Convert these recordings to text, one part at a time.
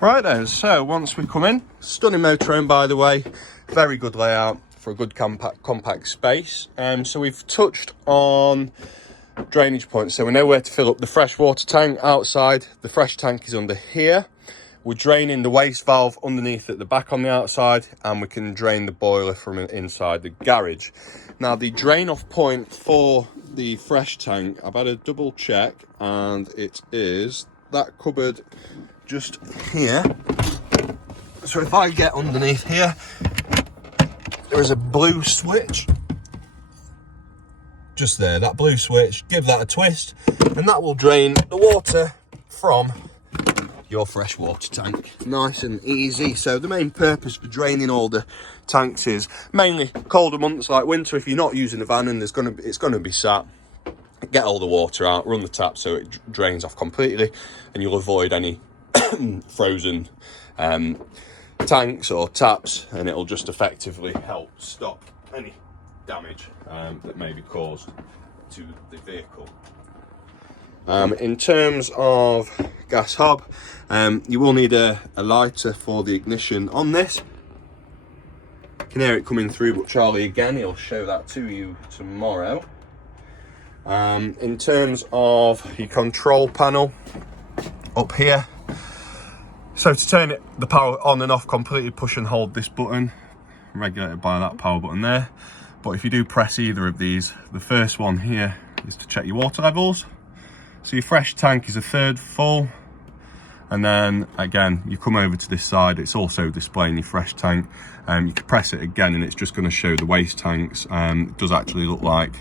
Right then, so once we come in, stunning motorhome by the way, very good layout for a good compact space. So we've touched on drainage points, so we know where to fill up the freshwater tank outside. The fresh tank is under here. We're draining the waste valve underneath at the back on the outside, and we can drain the boiler from inside the garage. Now the drain off point for the fresh tank, I've had a double check, and it is that cupboard just here. So if I get underneath here, there is a blue switch just there, that blue switch. Give that a twist and that will drain the water from your freshwater tank, nice and easy. So the main purpose for draining all the tanks is mainly colder months like winter. If you're not using a van and it's going to be sat, get all the water out, run the tap so it drains off completely, and you'll avoid any frozen tanks or taps, and it'll just effectively help stop any damage that may be caused to the vehicle. In terms of gas hob, you will need a lighter for the ignition on this. You can hear it coming through, but Charlie again, he'll show that to you tomorrow. In terms of your control panel up here, so to turn the power on and off completely, push and hold this button, regulated by that power button there. But if you do press either of these, the first one here is to check your water levels. So your fresh tank is a third full, and then again you come over to this side, it's also displaying your fresh tank. You can press it again and it's just going to show the waste tanks. It does actually look like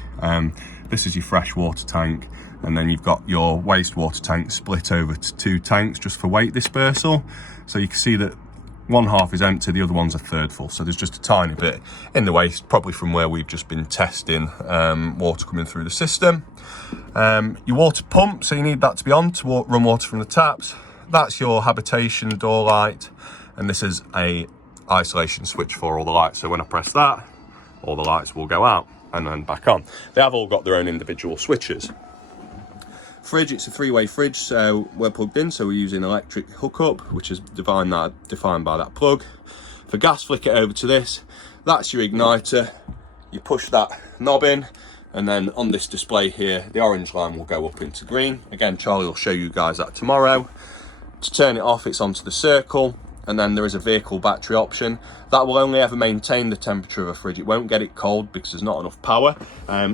this is your freshwater tank, and then you've got your wastewater tank split over to two tanks just for weight dispersal. So you can see that one half is empty, the other one's a third full, so there's just a tiny bit in the waste, probably from where we've just been testing water coming through the system. Your water pump, so you need that to be on to run water from the taps. That's your habitation door light, and this is a isolation switch for all the lights, so when I press that, all the lights will go out and then back on. They have all got their own individual switches. Fridge, it's a three-way fridge, so we're plugged in, so we're using electric hookup, which is defined by that plug. For gas, flick it over to this. That's your igniter. You push that knob in, and then on this display here, the orange line will go up into green. Again, Charlie will show you guys that tomorrow. To turn it off, it's onto the circle, and then there is a vehicle battery option. That will only ever maintain the temperature of a fridge. It won't get it cold because there's not enough power.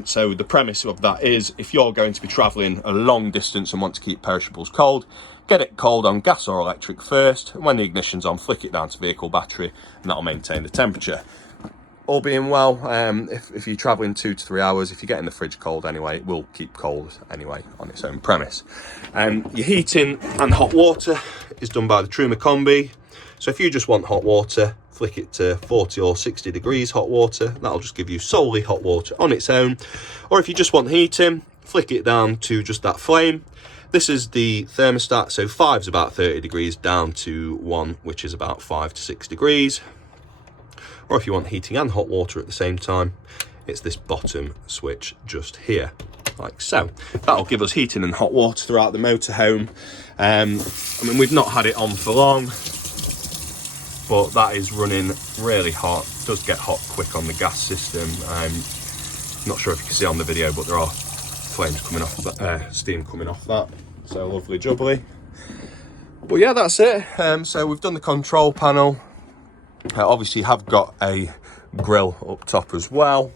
So the premise of that is, if you're going to be traveling a long distance and want to keep perishables cold, get it cold on gas or electric first, and when the ignition's on, flick it down to vehicle battery, and that'll maintain the temperature. All being well, if you're traveling 2 to 3 hours, if you're getting the fridge cold anyway, it will keep cold anyway on its own premise. Your heating and hot water is done by the Truma Combi. So if you just want hot water, flick it to 40 or 60 degrees hot water. That'll just give you solely hot water on its own. Or if you just want heating, flick it down to just that flame. This is the thermostat, so 5 is about 30 degrees down to 1, which is about 5 to 6 degrees. Or if you want heating and hot water at the same time, it's this bottom switch just here, like so. That'll give us heating and hot water throughout the motorhome. I mean, we've not had it on for long, but that is running really hot. It does get hot quick on the gas system. Not sure if you can see on the video, but there are flames coming off that, steam coming off that. So lovely jubbly. But yeah, that's it. So we've done the control panel. Obviously you have got a grill up top as well,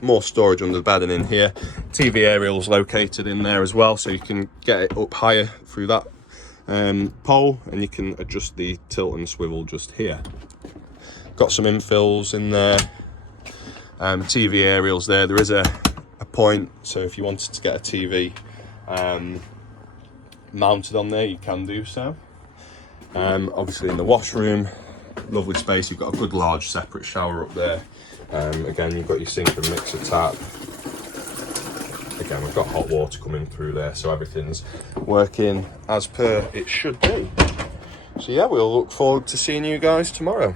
more storage under the bed and in here. TV aerial's located in there as well, so you can get it up higher through that pole, and you can adjust the tilt and swivel just here. Got some infills in there, TV aerials there. There is a point, so if you wanted to get a TV mounted on there, you can do so. Obviously in the washroom, lovely space. You've got a good large separate shower up there. Again, you've got your sink and mixer tap. Again, we've got hot water coming through there, so everything's working as per it should be. So yeah, we'll look forward to seeing you guys tomorrow.